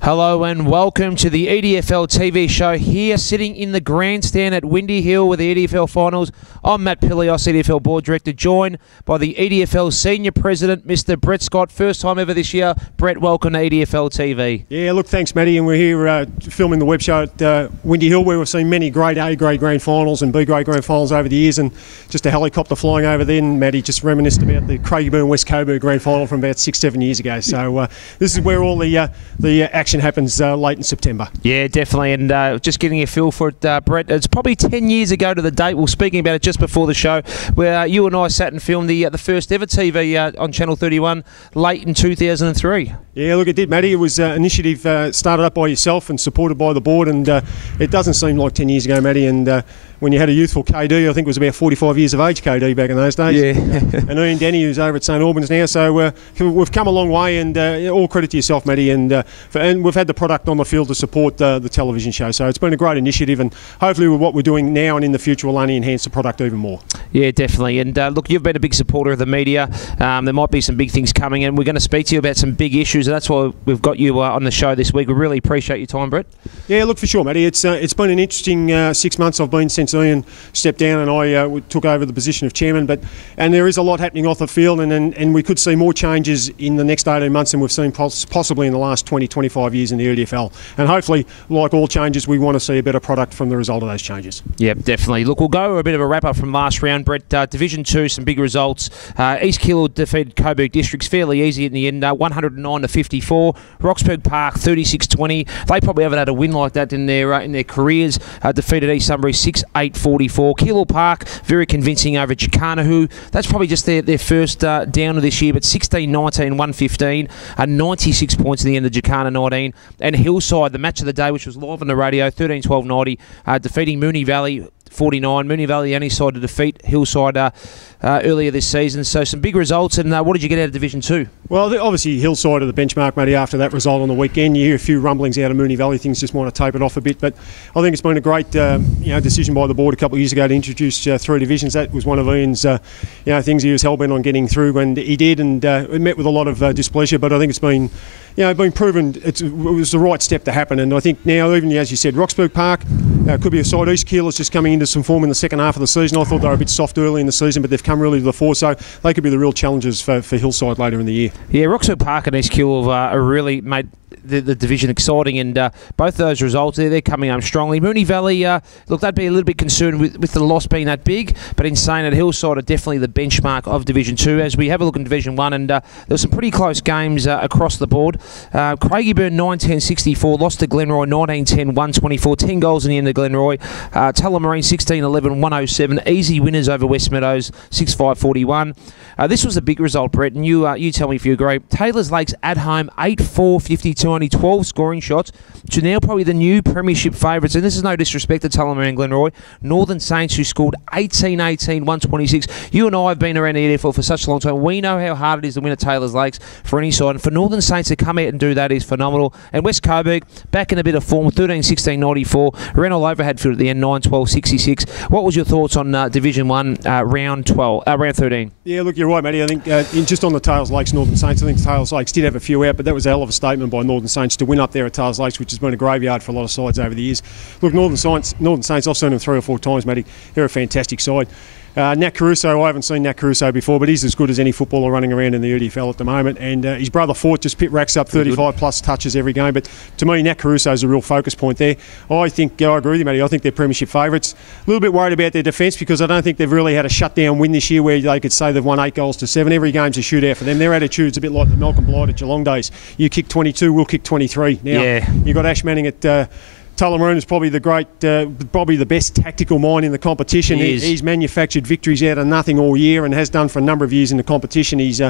Hello and welcome to the EDFL TV show here sitting in the grandstand at Windy Hill with the EDFL finals. I'm Matt Pillios, EDFL Board Director, joined by the EDFL Senior President, Mr. Brett Scott. First time ever this year. Brett, welcome to EDFL TV. Yeah, look, thanks, Matty. And we're here filming the web show at Windy Hill, where we've seen many great A-grade grand finals and B-grade grand finals over the years. And just a helicopter flying over then, Matty, just reminisced about the Craigieburn-West Coburg grand final from about 6-7 years ago. So this is where all the action happens late in September. Yeah, definitely. And just getting a feel for it, Brett, it's probably 10 years ago to the date. We were speaking about it just before the show, where you and I sat and filmed the first ever TV on Channel 31 late in 2003. Yeah, look, it did, Matty. It was an initiative started up by yourself and supported by the board, and it doesn't seem like 10 years ago, Matty. And when you had a youthful KD, I think it was about 45 years of age KD back in those days. Yeah. And Ian Denny, who's over at St Albans now. So we've come a long way, and all credit to yourself, Matty. And we've had the product on the field to support the television show. So it's been a great initiative, and hopefully with what we're doing now and in the future will only enhance the product even more. Yeah, definitely. And look, you've been a big supporter of the media. There might be some big things coming, and we're going to speak to you about some big issues. And that's why we've got you on the show this week. We really appreciate your time, Brett. Yeah, look, for sure, Matty. It's been an interesting 6 months I've been since Ian stepped down and I took over the position of chairman. And there is a lot happening off the field, and we could see more changes in the next 18 months than we've seen possibly in the last 20, 25 years in the EDFL. And hopefully, like all changes, we want to see a better product from the result of those changes. Yeah, definitely. Look, we'll go a bit of a wrap-up from last round, Brett. Division 2, some big results. East Killua defeated Coburg Districts fairly easy in the end, 109-54. Roxburgh Park 36-20. They probably haven't had a win like that in their careers. Defeated East Sunbury 6-8-44. Killua Park very convincing over Chicanahu. That's probably just their first down of this year, but 16-19, 115, 96 points at the end of Chicana 19. And Hillside, the match of the day, which was live on the radio, 13-12-90, defeating Moonee Valley 49. Moonee Valley, the only side to defeat Hillside earlier this season. So some big results. And what did you get out of Division 2? Well, obviously Hillside are the benchmark, Matty, after that result on the weekend. You hear a few rumblings out of Moonee Valley. Things just want to tape it off a bit. But I think it's been a great decision by the board a couple of years ago to introduce 3 divisions. That was one of Ian's things he was hell-bent on getting through, and he did. And it met with a lot of displeasure. But I think it's been proven it was the right step to happen. And I think now, even as you said, Roxburgh Park could be a side. East Killua is just coming into some form in the second half of the season. I thought they were a bit soft early in the season, but they've come really to the fore. So they could be the real challengers for Hillside later in the year. Yeah, Roxburgh Park and East Killua are really made the division exciting, and both of those results they're coming home strongly. Moonee Valley, look, they'd be a little bit concerned with the loss being that big, but in saying that, Hillside are definitely the benchmark of Division 2. As we have a look in Division 1, and there were some pretty close games across the board. Craigieburn 9-10-64, lost to Glenroy 19-10-124, 10 goals in the end of Glenroy. Tullamarine 16-11-107, easy winners over West Meadows 6-5-41. This was a big result, Brett, and you tell me if you agree. Taylors Lakes at home 8-4-52, only 12 scoring shots, to now probably the new premiership favourites. And this is no disrespect to Tullamarine and Glenroy. Northern Saints, who scored 18-18, 126. You and I have been around the EDFL for such a long time. We know how hard it is to win at Taylors Lakes for any side. And for Northern Saints to come out and do that is phenomenal. And West Coburg, back in a bit of form, 13-16-94. Ran all over Hadfield at the end, 9-12-66. What was your thoughts on Division 1, round 13? Yeah, look, you're right, Matty. I think just on the Taylors Lakes, Northern Saints, I think Taylors Lakes did have a few out, but that was a hell of a statement by Northern Saints to win up there at Taylors Lakes, which has been a graveyard for a lot of sides over the years. Look, Northern Saints, I've seen them 3 or 4 times, Matty. They're a fantastic side. Nat Caruso, I haven't seen Nat Caruso before, but he's as good as any footballer running around in the EDFL at the moment. And his brother Fort just racks up 35 plus touches every game. But to me, Nat Caruso is a real focus point there. I agree with you, Matty. I think they're premiership favourites. A little bit worried about their defence, because I don't think they've really had a shutdown win this year where they could say they've won 8-7. Every game's a shootout for them. Their attitude's a bit like the Malcolm Blight at Geelong days. You kick 22, we'll kick 23. Now, you've got Ash Manning at Tullamarine is probably the best tactical mind in the competition. He's manufactured victories out of nothing all year and has done for a number of years in the competition. He's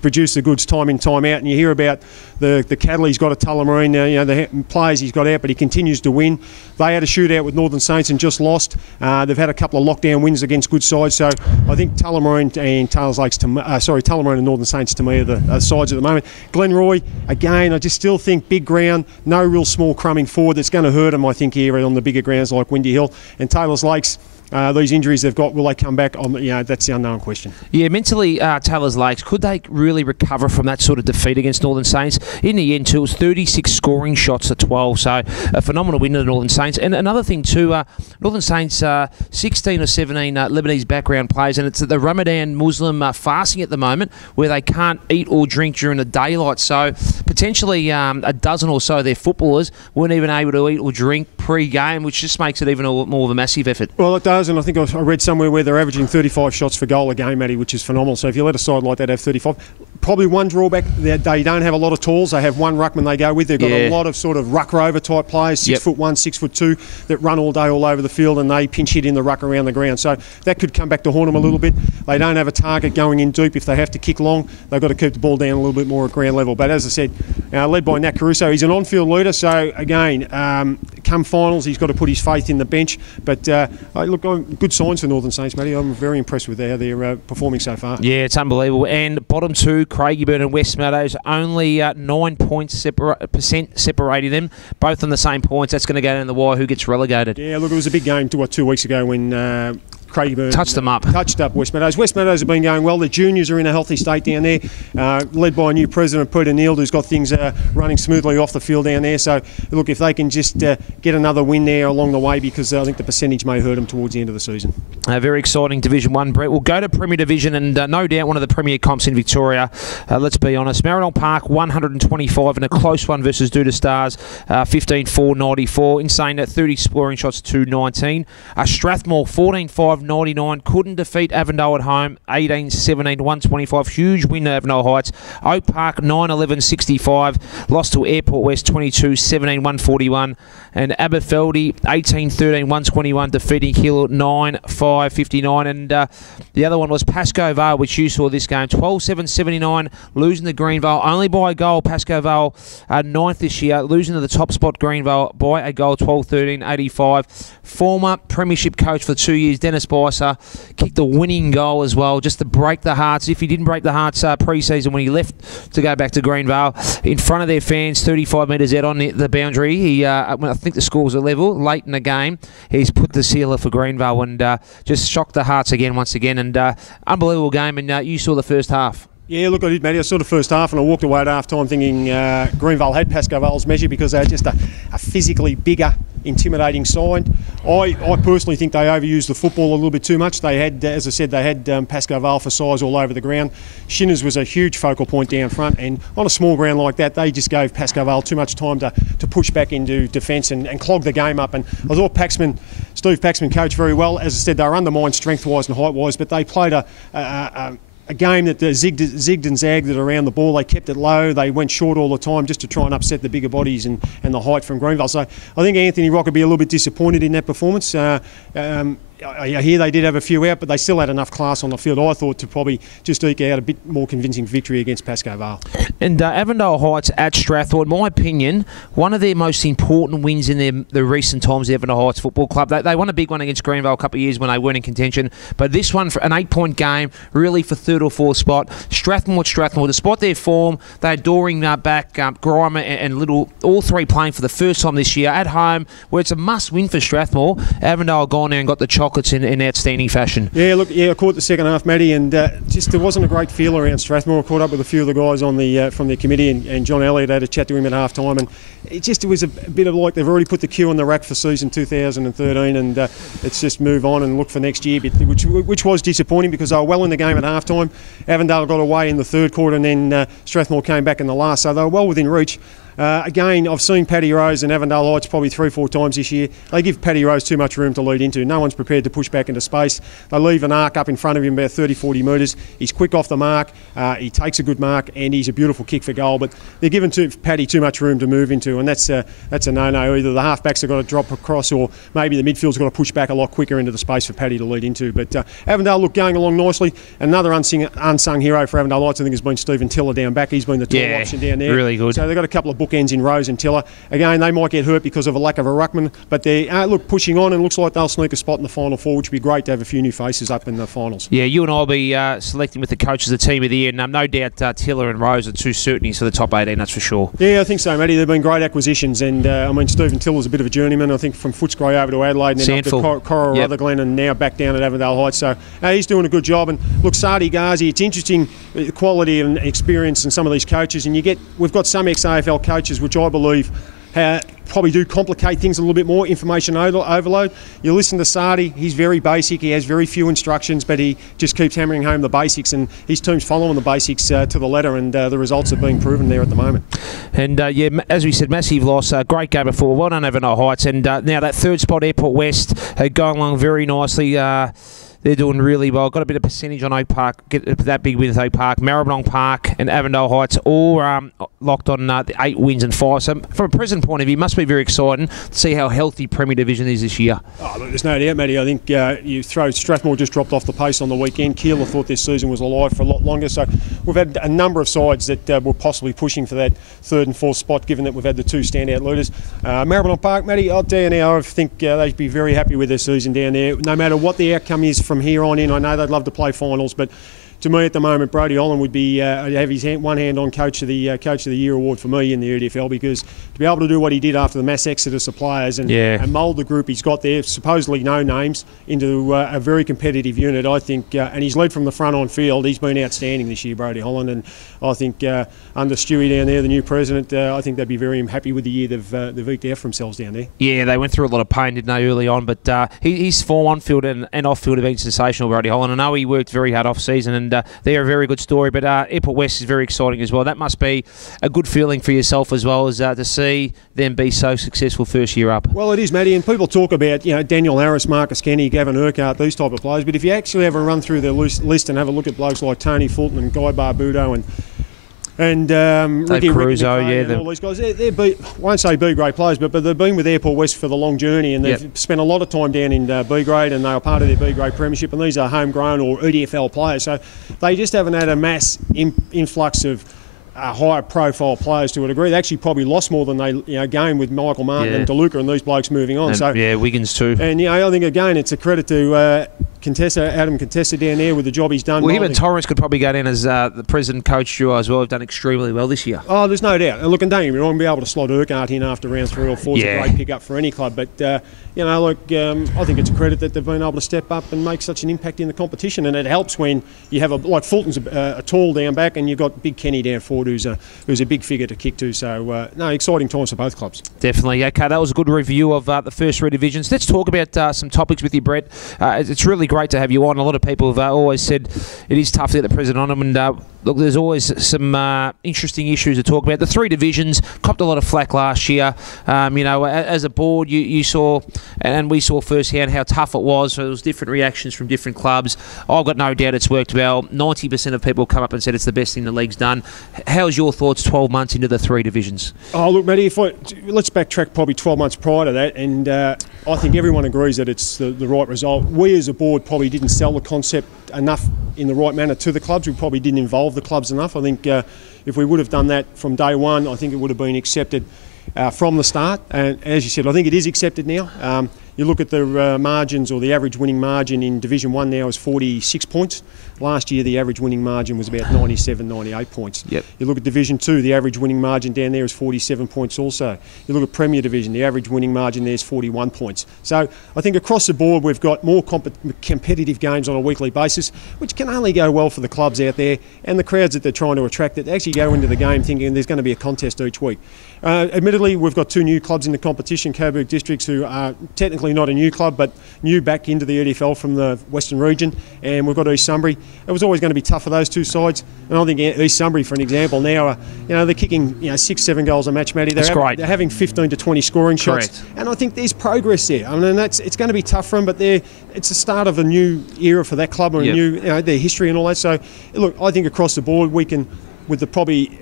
produced the goods time in, time out. And you hear about the cattle he's got at Tullamarine, the players he's got out, but he continues to win. They had a shootout with Northern Saints and just lost. They've had a couple of lockdown wins against good sides. So I think Tullamarine and Tullamarine and Northern Saints to me are the sides at the moment. Glenroy, again, I just still think big ground, no real small crumbing forward that's going to hurt them, I think, here on the bigger grounds like Windy Hill. And Taylors Lakes, These injuries they've got, will they come back? That's the unknown question. Yeah, mentally, Taylor's Lakes, could they really recover from that sort of defeat against Northern Saints? In the end, too, it was 36 scoring shots to 12, so a phenomenal win to the Northern Saints. And another thing, too, Northern Saints, 16 or 17 Lebanese background players, and it's the Ramadan Muslim fasting at the moment where they can't eat or drink during the daylight. So potentially a dozen or so of their footballers weren't even able to eat or drink pre-game, which just makes it even more of a massive effort. Well, it does, and I think I read somewhere where they're averaging 35 shots for goal a game, Matty, which is phenomenal. So if you let a side like that have 35, probably one drawback, they don't have a lot of tools. They have one ruckman they go with. They've got a lot of sort of ruck rover type players, 6'1", 6'2", that run all day all over the field, and they pinch hit in the ruck around the ground. So that could come back to haunt them a little bit. They don't have a target going in deep. If they have to kick long, they've got to keep the ball down a little bit more at ground level. But as I said, led by Nat Caruso, he's an on-field leader. So again, come finals, he's got to put his faith in the bench. But look, good signs for Northern Saints, Matty. I'm very impressed with how they're performing so far. Yeah, it's unbelievable. And bottom two, Craigieburn and West Meadows, only 9 points separating them, both on the same points. That's going to go down the wire who gets relegated. Yeah, look, it was a big game 2 weeks ago when Craigieburn touched them up. Touched up West Meadows. West Meadows have been going well. The juniors are in a healthy state down there, led by a new president, Peter Neal, who's got things running smoothly off the field down there. So, look, if they can just get another win there along the way, because I think the percentage may hurt them towards the end of the season. Very exciting Division 1, Brett. We'll go to Premier Division, and no doubt one of the premier comps in Victoria. Let's be honest. Marynol Park, 125 in a close one versus Duda Stars, 15-4-94. In saying that, 30 scoring shots to 19. Strathmore, 14-5-99. Couldn't defeat Avondale at home, 18-17-125. Huge win to Avondale Heights. Oak Park, 9-11-65. Lost to Airport West, 22-17-141. And Aberfeldy, 18-13-121, defeating Hill 9-5-59. And the other one was Pascoe Vale, which you saw this game, 12-7-79, losing to Greenvale only by a goal. Pascoe Vale, 9th this year, losing to the top spot Greenvale by a goal, 12-13-85. Former premiership coach for 2 years, Dennis Bicer, kicked the winning goal as well, just to break the hearts. If he didn't break the hearts pre-season when he left to go back to Greenvale, in front of their fans, 35 metres out on the boundary, he, I think the score was a level, late in the game, he's put the sealer for Greenvale and just shocked the hearts again, once again. And unbelievable game, and you saw the first half. Yeah, look, I did, Matty. I saw the first half and I walked away at half-time thinking Greenvale had Pascoe Vale's measure, because they're just a physically bigger, intimidating side. I personally think they overused the football a little bit too much. They had, as I said, they had Pascoe Vale for size all over the ground. Shinners was a huge focal point down front, and on a small ground like that, they just gave Pascoe Vale too much time to push back into defence and clog the game up. And I thought Steve Paxman coached very well. As I said, they were undermined strength-wise and height-wise, but they played a game that zigged and zagged it around the ball. They kept it low. They went short all the time just to try and upset the bigger bodies and the height from Greenvale. So I think Anthony Rock would be a little bit disappointed in that performance. I hear they did have a few out, but they still had enough class on the field, I thought, to probably just eke out a bit more convincing victory against Pascoe Vale. And Avondale Heights at Strathmore, in my opinion, one of their most important wins in the recent times, the Avondale Heights Football Club. They won a big one against Greenvale a couple of years when they weren't in contention, but this one, for an 8-point game, really for third or fourth spot. Strathmore, despite their form, they're dooring back Grimer and Little, all three playing for the first time this year at home, where it's a must-win for Strathmore. Avondale gone there and got the chocolates in outstanding fashion. Yeah, look, I caught the second half, Matty, and just there wasn't a great feel around Strathmore. I caught up with a few of the guys on the from their committee, and John Elliott had a chat to him at half time, and it was a bit of like they've already put the cue on the rack for season 2013, and it's just move on and look for next year, which was disappointing, because they were well in the game at half time. Avondale got away in the third quarter, and then Strathmore came back in the last, so they were well within reach. Again, I've seen Paddy Rose and Avondale Heights probably 3 or 4 times this year. They give Paddy Rose too much room to lead into. No one's prepared to push back into space. They leave an arc up in front of him about 30-40 metres. He's quick off the mark. He takes a good mark, and he's a beautiful kick for goal. But they're giving Paddy too much room to move into, and that's a no-no. Either the halfbacks have got to drop across, or maybe the midfield's got to push back a lot quicker into the space for Paddy to lead into. But Avondale look going along nicely. Another unsung hero for Avondale Heights, I think, has been Stephen Tiller down back. He's been the tall option down there. Really good. So they've got a couple of bookends in Rose and Tiller. Again, they might get hurt because of a lack of a ruckman, but they're pushing on, and looks like they'll sneak a spot in the Final Four, which would be great to have a few new faces up in the finals. Yeah, you and I will be selecting with the coaches the team of the year, and no doubt Tiller and Rose are two certainties for the top 18, that's for sure. Yeah, I think so, Matty. They've been great acquisitions, and Stephen Tiller's a bit of a journnijourneyman, I think, from Footscray over to Adelaide and then up to Cora Rutherglen and now back down at Avondale Heights. So he's doing a good job. And look, Sadi Ghazi, it's interesting the quality and experience in some of these coaches, and we've got some ex-AFL coaches which I believe probably do complicate things a little bit more, information overload. You listen to Sadi, he's very basic, he has very few instructions, but he just keeps hammering home the basics, and his team's following the basics to the letter, and the results are being proven there at the moment. And as we said, massive loss, great game before, well done Avondale Heights, and now that third spot, Airport West, going along very nicely. They're doing really well. Got a bit of percentage on Oak Park. Get that big win with Oak Park. Maribyrnong Park and Avondale Heights all locked on the 8 wins and 5. So from a present point of view, it must be very exciting to see how healthy Premier Division is this year. Oh, look, there's no doubt, Matty. I think you throw Strathmore just dropped off the pace on the weekend. Keilor thought this season was alive for a lot longer. So we've had a number of sides that were possibly pushing for that 3rd and 4th spot, given that we've had the 2 standout leaders. Maribyrnong Park, Matty, I'll tell you now, I think they'd be very happy with their season down there. No matter what the outcome is from here on in, I know they'd love to play finals, but to me at the moment, Brodie Holland would be have his one hand on Coach of the Year award for me in the EDFL, because to be able to do what he did after the mass exodus of players and mould the group he's got there, supposedly no names, into a very competitive unit, I think, and he's led from the front on field. He's been outstanding this year, Brodie Holland, and I think under Stewie down there, the new president, I think they'd be very happy with the year they've eked out for themselves down there. Yeah, they went through a lot of pain, didn't they, early on, but his form on field and off field have been sensational, Brodie Holland. I know he worked very hard off season, and they're a very good story, but Airport West is very exciting as well. That must be a good feeling for yourself as well, as to see them be so successful first year up. Well, it is, Matty, and people talk about Daniel Harris, Marcus Kenny, Gavin Urquhart, these type of players, but if you actually have a run through their list and have a look at blokes like Tony Fulton and Guy Barbudo and Ricky Crusoe, and all these guys, they're I won't say B grade players, but they've been with Airport West for the long journey, and they've spent a lot of time down in B grade, and they were part of their B grade premiership, and these are homegrown or EDFL players, so they just haven't had a mass influx of higher profile players to a degree. They actually probably lost more than they gained with Michael Martin and DeLuca and these blokes moving on. And, Wiggins too. And I think again it's a credit to Adam Contessa down there with the job he's done. Well, him and Torrance could probably go down as the president coach duo as well. Have done extremely well this year. Oh, there's no doubt. And look, and don't get me wrong, be able to slot Urquhart in after round 3 or 4 is a great pick-up for any club. But I think it's a credit that they've been able to step up and make such an impact in the competition. And it helps when you have like Fulton's a tall down back, and you've got big Kenny down forward who's a big figure to kick to. So exciting times for both clubs. Definitely. Okay, that was a good review of the first 3 divisions. Let's talk about some topics with you, Brett. It's really great to have you on. A lot of people have always said it is tough to get the president on them, and look, there's always some interesting issues to talk about. The 3 divisions copped a lot of flack last year. As a board, you saw, and we saw firsthand how tough it was. So there was different reactions from different clubs. I've got no doubt it's worked well. 90% of people come up and said it's the best thing the league's done. How's your thoughts 12 months into the 3 divisions? Oh, look, Matty, let's backtrack probably 12 months prior to that, and I think everyone agrees that it's the right result. We as a board probably didn't sell the concept enough in the right manner to the clubs. We probably didn't involve the clubs enough. I think if we would have done that from day one, I think it would have been accepted from the start. And as you said, I think it is accepted now. You look at the margins, or the average winning margin in Division 1 now is 46 points. Last year, the average winning margin was about 97, 98 points. Yep. You look at Division 2, the average winning margin down there is 47 points also. You look at Premier Division, the average winning margin there is 41 points. So I think across the board, we've got more competitive games on a weekly basis, which can only go well for the clubs out there and the crowds that they're trying to attract, that actually go into the game thinking there's going to be a contest each week. Admittedly, we've got 2 new clubs in the competition, Coburg Districts, who are technically not a new club, but new back into the EDFL from the Western region, and we've got East Sunbury. It was always going to be tough for those 2 sides, and I think East Sunbury, for an example, now they're kicking 6-7 goals a match, Matty. They're having 15 to 20 scoring shots, and I think there's progress there. I mean, it's going to be tough for them, but it's the start of a new era for that club, and a new their history and all that. So, look, I think across the board we can, with the probably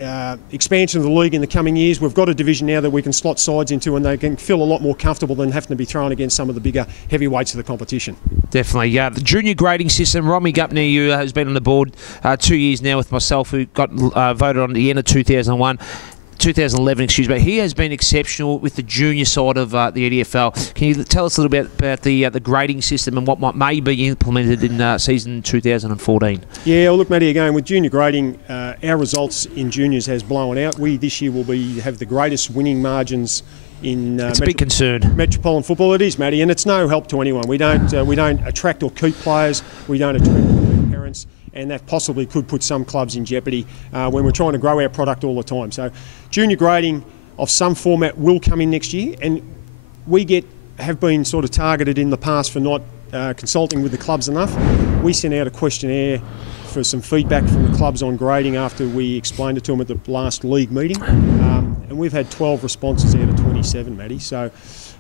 expansion of the league in the coming years, we've got a division now that we can slot sides into, and they can feel a lot more comfortable than having to be thrown against some of the bigger heavyweights of the competition. Definitely, yeah. The junior grading system, Romy Gupney, who has been on the board 2 years now with myself, who got voted on at the end of 2001. 2011, excuse me. He has been exceptional with the junior side of the EDFL. Can you tell us a little bit about the grading system and what may be implemented in season 2014? Yeah, well, look, Matty, again, with junior grading, our results in juniors has blown out. We this year will have the greatest winning margins in it's a big concern. Metropolitan football. It is, Matty, and it's no help to anyone. We don't attract or keep players. We don't attract or keep parents, and that possibly could put some clubs in jeopardy when we're trying to grow our product all the time. So, junior grading of some format will come in next year, and we have been sort of targeted in the past for not consulting with the clubs enough. We sent out a questionnaire for some feedback from the clubs on grading after we explained it to them at the last league meeting, and we've had 12 responses out of 27, Matty. So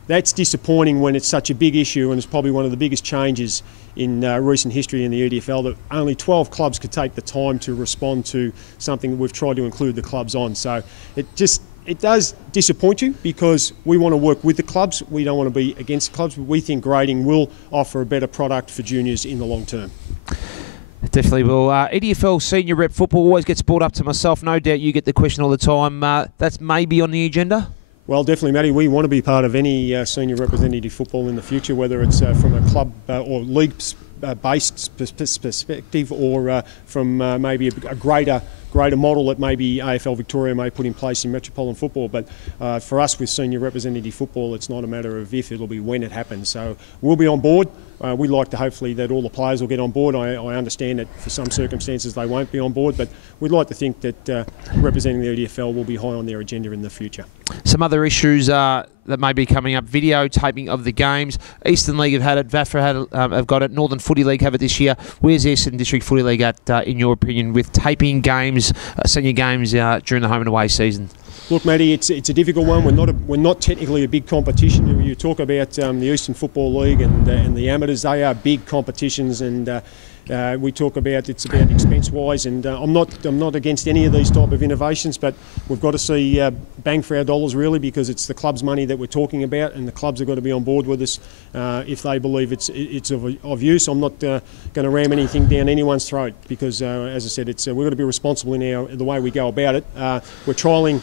that's disappointing when it's such a big issue, and it's probably one of the biggest changes in recent history in the EDFL, that only 12 clubs could take the time to respond to something that we've tried to include the clubs on. So it does disappoint you, because we want to work with the clubs. We don't want to be against the clubs, but we think grading will offer a better product for juniors in the long term. Definitely will. EDFL Senior Rep Football always gets brought up to myself. No doubt you get the question all the time. That's maybe on the agenda? Well, definitely, Matty. We want to be part of any senior representative football in the future, whether it's from a club or league-based perspective, or from maybe a greater model that maybe AFL Victoria may put in place in metropolitan football. But for us with senior representative football, it's not a matter of if, it'll be when it happens. So we'll be on board. We'd like to hopefully that all the players will get on board. I understand that for some circumstances they won't be on board, but we'd like to think that representing the EDFL will be high on their agenda in the future. Some other issues that may be coming up: videotaping of the games. Eastern League have had it, VAFRA have got it, Northern Footy League have it this year. Where's the Eastern District Footy League at, in your opinion, with taping games, senior games during the home and away season? Look, Matty, it's a difficult one. We're not technically a big competition. You talk about the Eastern Football League and the amateurs; they are big competitions, and we talk about it's about expense-wise. And I'm not against any of these type of innovations, but we've got to see bang for our dollars really, because it's the club's money that we're talking about, and the clubs have got to be on board with us if they believe it's of use. I'm not going to ram anything down anyone's throat, because as I said, we've got to be responsible in the way we go about it. We're trialling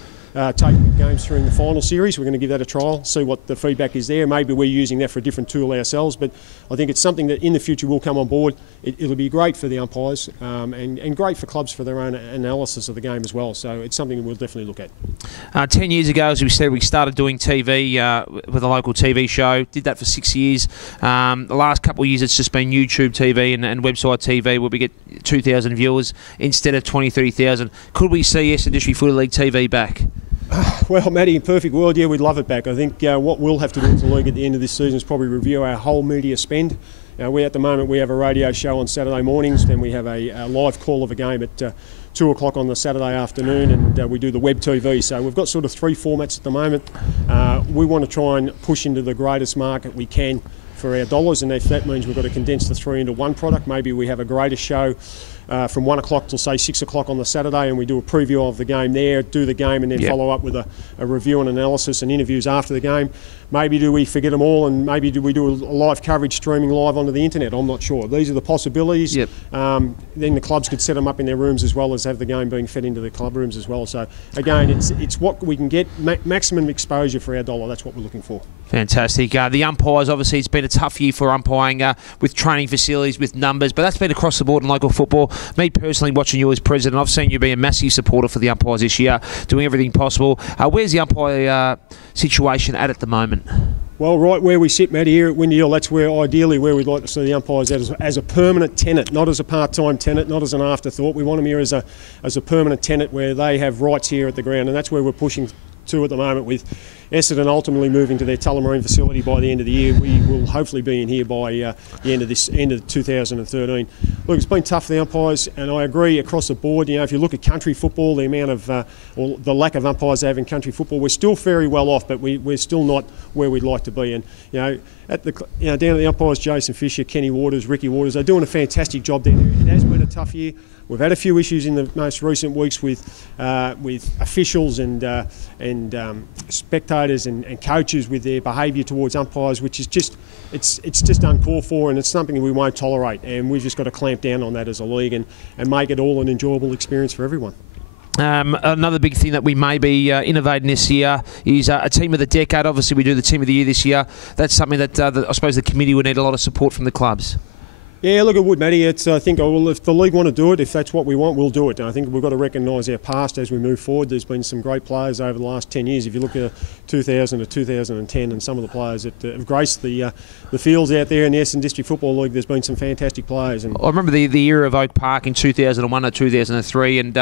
taking games through in the final series. We're going to give that a trial, see what the feedback is there. Maybe we're using that for a different tool ourselves, but I think it's something that in the future will come on board. It'll be great for the umpires and great for clubs for their own analysis of the game as well. So it's something we'll definitely look at. 10 years ago, as we said, we started doing TV with a local TV show. Did that for 6 years. The last couple of years, it's just been YouTube TV and website TV, where we get 2,000 viewers instead of 20, 30,000. Could we see Eastern District Footy League TV back? Well, Matty, in perfect world, yeah, we'd love it back. I think what we'll have to do as a league at the end of this season is probably review our whole media spend. At the moment, we have a radio show on Saturday mornings, then we have a live call of a game at 2 o'clock on the Saturday afternoon, and we do the web TV. So we've got sort of 3 formats at the moment. We want to try and push into the greatest market we can for our dollars, and if that means we've got to condense the 3 into one product, maybe we have a greater show from 1 o'clock till say 6 o'clock on the Saturday, and we do a preview of the game there, do the game, and then follow up with a review and analysis and interviews after the game. Maybe do we forget them all, and maybe do we do a live coverage streaming live onto the internet? I'm not sure. These are the possibilities. Yep. Then the clubs could set them up in their rooms as well as have the game being fed into the club rooms as well. So again, it's what we can get, maximum exposure for our dollar. That's what we're looking for. Fantastic. The umpires, obviously, it's been a tough year for umpiring with training facilities, with numbers, but that's been across the board in local football. Me personally, watching you as president, I've seen you be a massive supporter for the umpires this year, doing everything possible. Where's the umpire situation at the moment? Well, right where we sit, Matt, here at Windy Hill, that's where ideally where we'd like to see the umpires as a permanent tenant, not as a part-time tenant, not as an afterthought. We want them here as a permanent tenant where they have rights here at the ground, and that's where we're pushing to at the moment, with Essendon ultimately moving to their Tullamarine facility by the end of the year. We will hopefully be in here by the end of 2013. Look, it's been tough for the umpires, and I agree across the board. If you look at country football, the amount of or the lack of umpires they have in country football, we're still very well off, but we're still not where we'd like to be. And down at the umpires, Jason Fisher, Kenny Waters, Ricky Waters, they're doing a fantastic job down there. It has been a tough year. We've had a few issues in the most recent weeks with officials and spectators and coaches with their behaviour towards umpires, which is just it's just uncalled for, and it's something we won't tolerate. And we've just got to clamp down on that as a league and make it all an enjoyable experience for everyone. Another big thing that we may be innovating this year is a team of the decade. Obviously, we do the team of the year this year. That's something that I suppose the committee would need a lot of support from the clubs. Yeah, look, it would, Matty. I think if the league want to do it, if that's what we want, we'll do it. And I think we've got to recognise our past as we move forward. There's been some great players over the last 10 years. If you look at 2000 to 2010 and some of the players that have graced the fields out there in the Essendon District Football League, there's been some fantastic players. And I remember the era of Oak Park in 2001 or 2003 and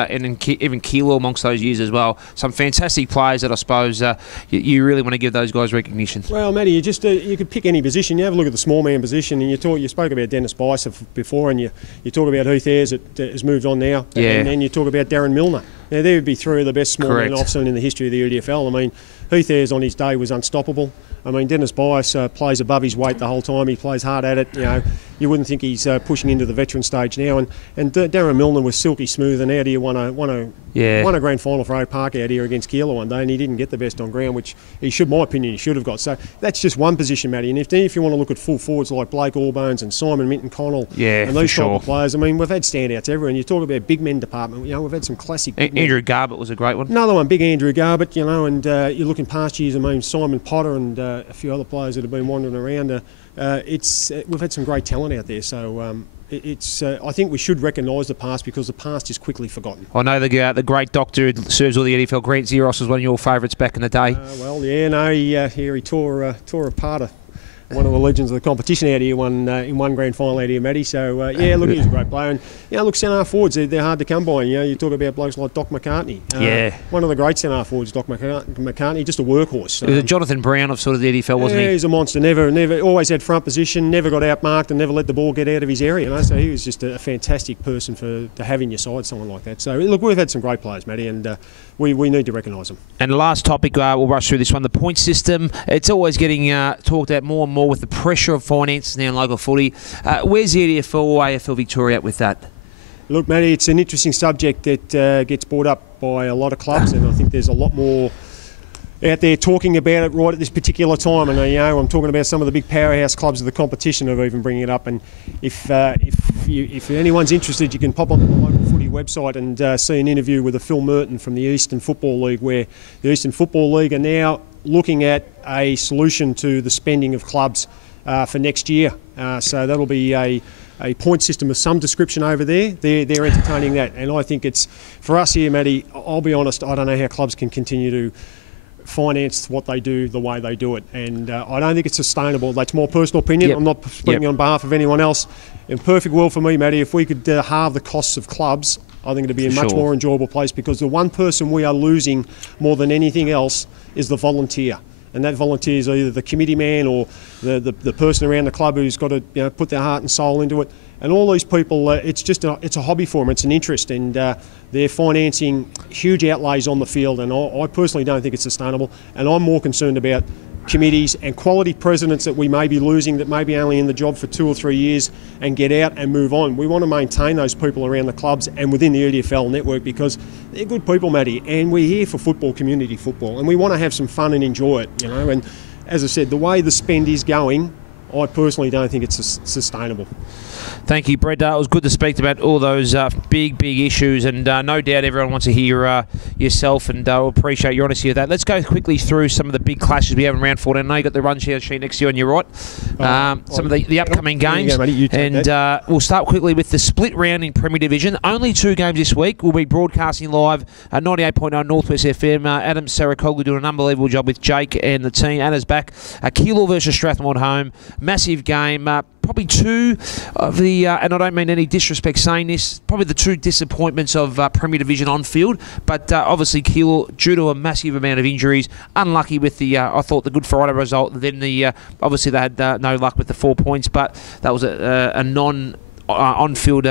even Kilo amongst those years as well. Some fantastic players that I suppose you really want to give those guys recognition. Well, Matty, you could pick any position. You have a look at the small man position, and you spoke about Dennis Bice before, and you talk about Heath Ayres that has moved on now, and then you talk about Darren Milner. Now, there would be three of the best small men I've seen in the history of the EDFL. I mean, Heath Ayres on his day was unstoppable. I mean, Dennis Bice plays above his weight the whole time. He plays hard at it. You know, you wouldn't think he's pushing into the veteran stage now. And Darren Milner was silky smooth, and out here won a grand final for Oak Park out here against Keilor one day, and he didn't get the best on ground, which he should, my opinion, he should have got. So that's just one position, Matty. And if you want to look at full forwards like Blake Allbones and Simon Minton-Connell and these type of players, I mean, we've had standouts everywhere. And you talk about big men department, you know, we've had some classic. Andrew Garbutt was a great one. Another one, big Andrew Garbutt, you know, and you're looking past years. I mean, Simon Potter and a few other players that have been wandering around. We've had some great talent out there, so I think we should recognise the past, because the past is quickly forgotten. I know the great doctor who serves all the EDFL, Grant Xeros, was one of your favourites back in the day. He tore apart one of the legends of the competition out here, in one grand final out here, Matty. So look, he was a great player, and look, centre forwards, they're hard to come by. You know, you talk about blokes like Doc McCartney. One of the great centre forwards, Doc McCartney, just a workhorse. He was a Jonathan Brown of sort of the EDFL, wasn't he? Yeah, he's a monster. Never, always had front position. Never got outmarked, and never let the ball get out of his area. You know, so he was just a fantastic person to have in your side, someone like that. So look, we've had some great players, Matty, and we need to recognise them. And the last topic, we'll rush through this one, the point system. It's always getting talked about more and more with the pressure of finance now in local footy. Where's the EDFL or AFL Victoria at with that? Look, Matty, it's an interesting subject that gets brought up by a lot of clubs, and I think there's a lot more out there talking about it right at this particular time. And I'm talking about some of the big powerhouse clubs of the competition of even bringing it up. And if anyone's interested, you can pop on the local footy website and see an interview with Phil Merton from the Eastern Football League, where the Eastern Football League are now looking at a solution to the spending of clubs for next year. So that'll be a point system of some description over there. They're entertaining that, and I think it's, for us here, Matty, I'll be honest, I don't know how clubs can continue to finance what they do the way they do it, and I don't think it's sustainable. That's my personal opinion. I'm not speaking on behalf of anyone else. In perfect world for me, Matty, if we could halve the costs of clubs, I think it'd be a much more enjoyable place, because the one person we are losing more than anything else is the volunteer. And that volunteer is either the committee man or the person around the club who's got to put their heart and soul into it. And all these people, it's a hobby for them, it's an interest, and they're financing huge outlays on the field, and I personally don't think it's sustainable. And I'm more concerned about committees and quality presidents that we may be losing, that may be only in the job for 2 or 3 years and get out and move on. We want to maintain those people around the clubs and within the EDFL network, because they're good people, Matty, and we're here for football, community football, and we want to have some fun and enjoy it, you know. And as I said, the way the spend is going, I personally don't think it's sustainable. Thank you, Brett. It was good to speak about all those big issues, and no doubt everyone wants to hear yourself, and we'll appreciate your honesty with that. Let's go quickly through some of the big clashes we have in round 14. I know you got the run sheet next to you on your right. Some of the upcoming games, and we'll start quickly with the split round in Premier Division. Only 2 games this week. We'll be broadcasting live at 98.9 Northwest FM. Adam Sarakoglu doing an unbelievable job with Jake and the team. Anna's back. Keilor versus Strathmore at home. Massive game. Probably 2 of the, and I don't mean any disrespect saying this, probably the 2 disappointments of Premier Division on field. But obviously Keilor, due to a massive amount of injuries, unlucky with the, I thought, the Good Friday result. Then obviously they had no luck with the 4 points, but that was a non on-field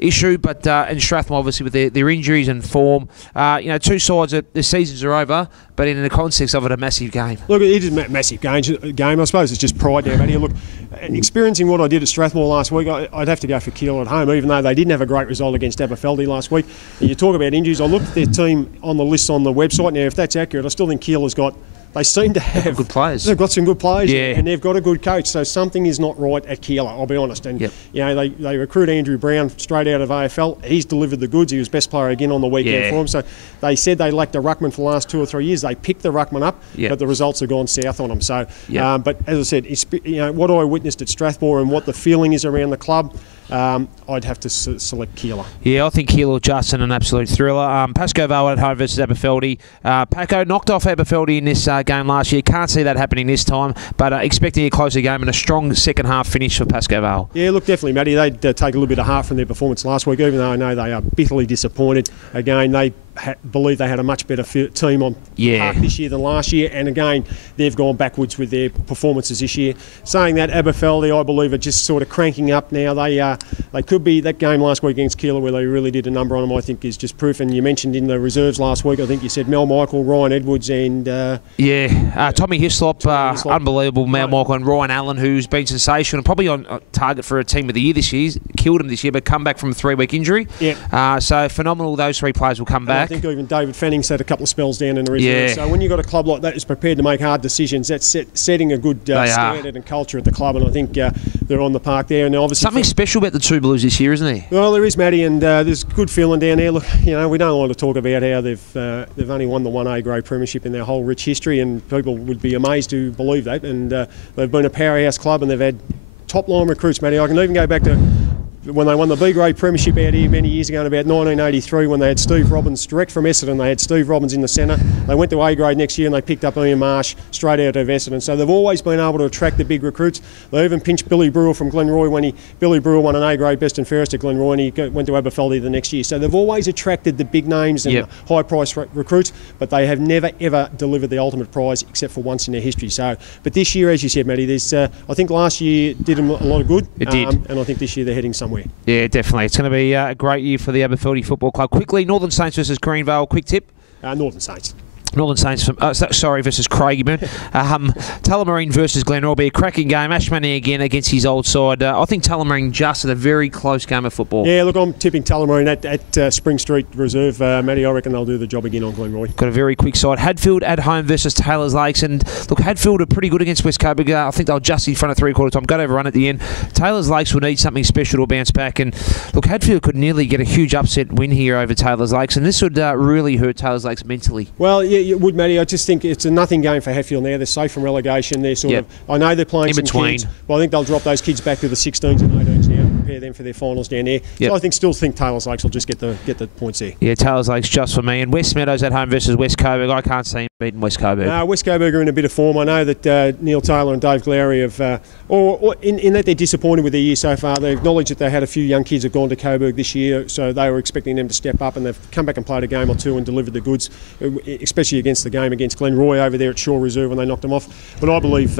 issue, but and Strathmore obviously with their injuries and form, 2 sides that the seasons are over, but in the context of it, a massive game. Look, it is a massive game. I suppose it's just pride now, Matty. Look, experiencing what I did at Strathmore last week, I'd have to go for Keilor at home, even though they didn't have a great result against Aberfeldy last week. And you talk about injuries, I looked at their team on the list on the website. Now, if that's accurate, I still think Keilor's got they seem to have good players. They've got some good players, yeah, and they've got a good coach. So something is not right at Keilor, I'll be honest. And yep. you know, they recruit Andrew Brown straight out of AFL. He's delivered the goods. He was best player again on the weekend for them. So they said they lacked a ruckman for the last 2 or 3 years. They picked the ruckman up, but the results have gone south on them. So, but as I said, what I witnessed at Strathmore and what the feeling is around the club, I'd have to select Keilor. Yeah, I think Keilor just in an absolute thriller. Pascoe Vale at home versus Aberfeldy. Paco knocked off Aberfeldy in this game last year. Can't see that happening this time, but expecting a closer game and a strong second half finish for Pascoe Vale. Yeah, look, definitely, Matty. They'd take a little bit of heart from their performance last week, even though I know they are bitterly disappointed. Again, they believe they had a much better team on park this year than last year, and again, they've gone backwards with their performances this year. Saying that, Aberfeldy, I believe, are just sort of cranking up now. They could be, that game last week against Keilor where they really did a number on them, I think is just proof. And you mentioned in the reserves last week, I think you said Mel Michael, Ryan Edwards and... Tommy Hislop, unbelievable. Mel Michael and Ryan Allen, who's been sensational, probably on target for a team of the year this year, killed him this year, but come back from a 3-week injury. So phenomenal, those three players will come back. I think even David Fanning's had a couple of spells down in the reserve. So when you've got a club like that who's prepared to make hard decisions, that's setting a good standard and culture at the club, and I think they're on the park there. And obviously something special about the two Blues this year, isn't there? Well, there is, Matty, and there's good feeling down there. Look, you know, we don't want to talk about how they've only won the 1A grade premiership in their whole rich history, and people would be amazed to believe that. And they've been a powerhouse club, and they've had top-line recruits, Matty. I can even go back to when they won the B-grade premiership out here many years ago in about 1983 when they had Steve Robbins direct from Essendon. They had Steve Robbins in the centre. They went to A-grade next year and they picked up Ian Marsh straight out of Essendon. So they've always been able to attract the big recruits. They even pinched Billy Brewer from Glenroy when Billy Brewer won an A-grade best and fairest at Glenroy, and he went to Aberfeldy the next year. So they've always attracted the big names and high-priced recruits, but they have never, ever delivered the ultimate prize except for once in their history. So, but this year, as you said, Matty, there's, I think last year did them a lot of good. It did. And I think this year they're heading somewhere. Yeah, definitely. It's going to be a great year for the Aberfeldy Football Club. Quickly, Northern Saints versus Greenvale. Quick tip. Northern Saints. Northern Saints versus Craigieburn. Tullamarine versus Glenroy will be a cracking game. Ash Manning again against his old side. I think Tullamarine just at a very close game of football. Yeah, look, I'm tipping Tullamarine at Spring Street Reserve. Matty, I reckon they'll do the job again on Glenroy. Got a very quick side. Hadfield at home versus Taylors Lakes. And look, Hadfield are pretty good against West Coburg. I think they'll just in front of three-quarter time. Got overrun at the end. Taylors Lakes will need something special to bounce back. And look, Hadfield could nearly get a huge upset win here over Taylors Lakes. And this would really hurt Taylors Lakes mentally. Well, yeah, it would, Matty. I just think it's a nothing game for Hadfield now. They're safe from relegation. They're sort of, I know they're playing in some between kids, but I think they'll drop those kids back to the 16s and 18s now and prepare them for their finals down there. So I still think Taylors Lakes will just get the points there. Yeah, Taylors Lakes just for me. And West Meadows at home versus West Coburg. I can't see him beating West Coburg. West Coburg are in a bit of form. I know that Neil Taylor and Dave Glowry have, in that they're disappointed with their year so far. They acknowledge that they had a few young kids that have gone to Coburg this year, so they were expecting them to step up, and they've come back and played a game or two and delivered the goods, especially against the game against Glenroy over there at Shaw Reserve when they knocked them off. But I believe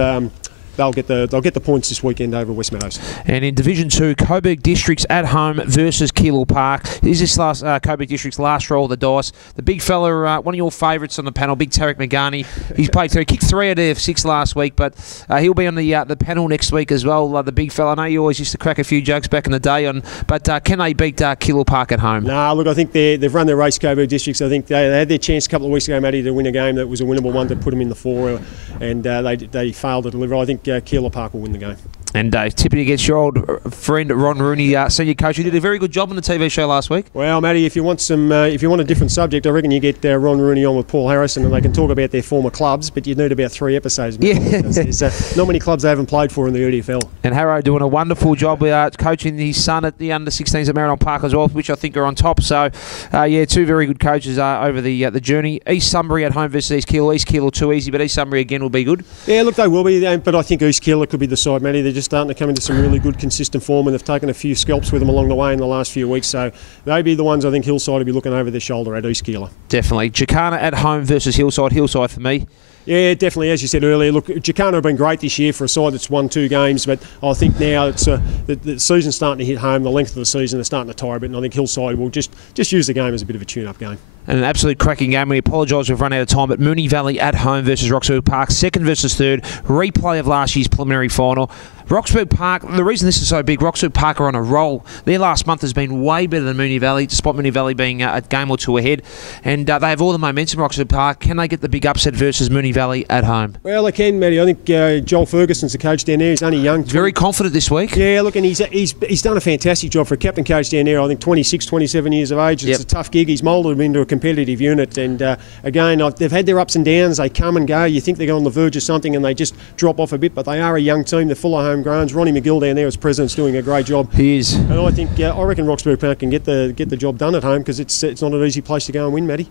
they'll get the points this weekend over West Meadows. And in Division 2, Coburg Districts at home versus Keilor Park. Is this Coburg District's last roll of the dice? The big fella, one of your favourites on the panel, Big Tarek Magani. He's played through, kicked 3 out of 6 last week, but he'll be on the panel next week as well. The big fella. I know you always used to crack a few jokes back in the day on, but can they beat Keilor Park at home? Nah, look, I think they've run their race, Coburg Districts. I think they had their chance a couple of weeks ago, Matty, to win a game that was a winnable one to put them in the 4, and they failed to deliver. I think Keilor Park will win the game. And tipping against your old friend Ron Rooney, senior coach, who did a very good job on the TV show last week. Well, Matty, if you want a different subject, I reckon you get Ron Rooney on with Paul Harrison, and they can talk about their former clubs. But you need about 3 episodes. There's not many clubs they haven't played for in the EDFL. And Harrow doing a wonderful job coaching his son at the under-16s at Maribyrnong Park as well, which I think are on top. So, 2 very good coaches over the journey. East Sunbury at home versus East Keilor. East Keilor too easy, but East Sunbury again will be good. Yeah, look, they will be, but I think East Keilor could be the side, Matty. They're just starting to come into some really good, consistent form, and they've taken a few scalps with them along the way in the last few weeks. So they'll be the ones I think Hillside will be looking over their shoulder at East Keilor. Definitely. Jacana at home versus Hillside. Hillside for me. Yeah, definitely. As you said earlier, look, Jacana have been great this year for a side that's won 2 games, but I think now it's the season's starting to hit home. The length of the season, they're starting to tire a bit, and I think Hillside will just use the game as a bit of a tune-up game. And an absolute cracking game. We apologise we've run out of time, but Moonee Valley at home versus Roxburgh Park, 2nd versus 3rd, replay of last year's preliminary final. Roxburgh Park, the reason this is so big, Roxburgh Park are on a roll. Their last month has been way better than Moonee Valley, despite Moonee Valley being a game or two ahead. And they have all the momentum, Roxburgh Park. Can they get the big upset versus Moonee Valley at home? Well, they can, Matty. I think Joel Ferguson's the coach down there. He's only young. Very confident this week. Yeah, look, and he's done a fantastic job for a captain coach down there. I think 26, 27 years of age. It's a tough gig. He's moulded them into a competitive unit. And again, they've had their ups and downs. They come and go. You think they're on the verge of something and they just drop off a bit, but they are a young team. They're full of homegrowns. Ronnie McGill down there as president's doing a great job. He is. And I reckon Roxburgh Park can get the job done at home, because it's not an easy place to go and win, Matty.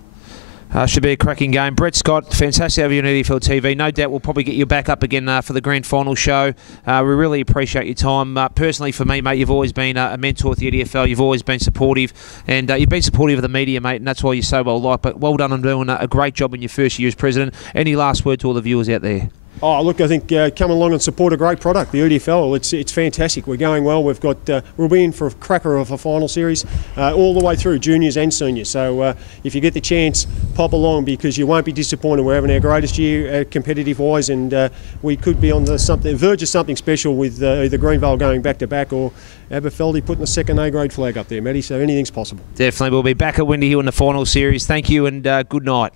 Should be a cracking game. Brett Scott, fantastic to have you on EDFL TV. No doubt we'll probably get you back up again for the grand final show. We really appreciate your time. Personally, for me, mate, you've always been a mentor with the EDFL. You've always been supportive, and you've been supportive of the media, mate, and that's why you're so well liked. But well done on doing a great job in your first year as president. Any last word to all the viewers out there? Oh, look, I think come along and support a great product, the EDFL. It's fantastic. We're going well. We've got we'll be in for a cracker of a final series all the way through, juniors and seniors. So if you get the chance, pop along, because you won't be disappointed. We're having our greatest year competitive-wise, and we could be on the verge of something special with either Greenvale going back-to-back or Aberfeldy putting the second A-grade flag up there, Matty. So anything's possible. Definitely. We'll be back at Windy Hill in the final series. Thank you, and good night.